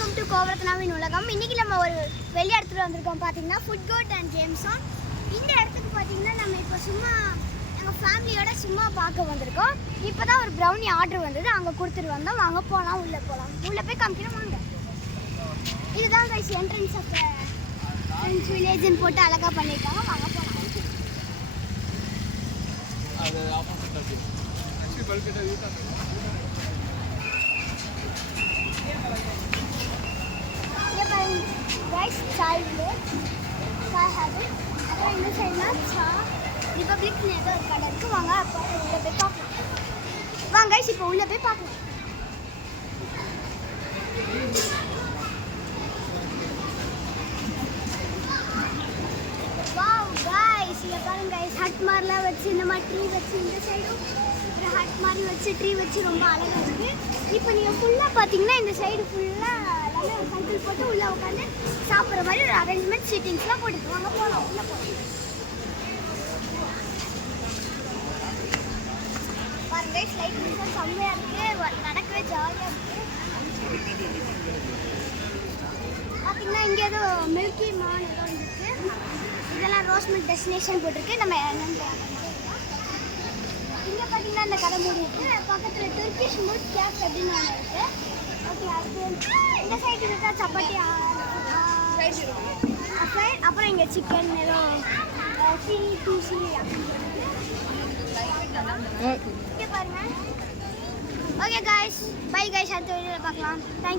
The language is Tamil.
வெல்கம் டு கோவரத்னாவின் உலகம். இன்றைக்கி நம்ம ஒரு வெளி இடத்துல வந்திருக்கோம். பார்த்தீங்கன்னா food court and game zone. இந்த இடத்துக்கு பார்த்தீங்கன்னா நம்ம இப்போ சும்மா எங்கள் ஃபேமிலியோட சும்மா பார்க்க வந்திருக்கோம். இப்போ தான் ஒரு ப்ரௌனி ஆர்டர் வந்தது, அங்கே கொடுத்துட்டு வந்தோம். வாங்க போகலாம், உள்ளே போகலாம். உள்ளே போய் காமிக்கணும் வாங்க. இதுதான் கைஸ் என்ட்ரன்ஸ் ஆஃப் ஃப்ரெண்ட்ஸ் வில்லேஜ்னு போட்டு அழகாக பண்ணியிருக்காங்க. வாங்க போகலாம். Rice Sai village Sai habit. அப்புறம் இந்த சைட்னா சா ரிபப்ளிக்னு ஏதோ ஒரு கடை இருக்குது. வாங்க அப்போ உள்ளே போய் பார்க்கலாம். வாங்க கைஸ் இப்போ உள்ளே போய் பார்க்கலாம். வாவ் கைஸ், இங்கே பாருங்க கைஸ், ஹட் மாதிரிலாம் வச்சு இந்த மாதிரி ட்ரீ வச்சு இந்த சைடும் அப்புறம் ஹட் மாதிரி வச்சு ட்ரீ வச்சு ரொம்ப அழகாக இருக்குது. இப்போ நீங்கள் ஃபுல்லாக பார்த்தீங்கன்னா இந்த சைடு ஃபுல்லாக எல்லாமே ஒரு சைக்கிள் போட்டு உள்ளே உட்காந்து சாப்பிட்ற மாதிரி ஒரு அரேஞ்ச்மெண்ட் சீட்டிங்ஸ்லாம் போட்டுருக்கு. வாங்க போகலாம், உள்ளே போகலாம். பாருங்க கைஸ், லைட் மிஷன் செம்மையாக இருக்குது, நடக்கவே ஜாலியாக இருக்குது. பார்த்தீங்கன்னா இங்கே ஏதோ மில்கி மான் ஏதோ இருக்குது. இதெல்லாம் ரோஸ் மில்க் டெஸ்டினேஷன் போட்டிருக்கு. நம்ம இங்கே பார்த்தீங்கன்னா இந்த கடை மூடி இருக்குது. பக்கத்தில் துர்க்கிஷ் முட் கேப்ஸ் அப்படின்னு ஒன்று இருக்குது. ஓகே, அது இந்த சைடு இருக்கா சப்பாத்தி அப்புறம் இங்கே சிக்கன் ஏதோ சீனி தூசி அப்படின்னு இங்கே பாருங்க. ஓகே காய்ஸ், பை காய்ஸ், அடுத்த வீடியோவில் பார்க்கலாம். தேங்க்யூ.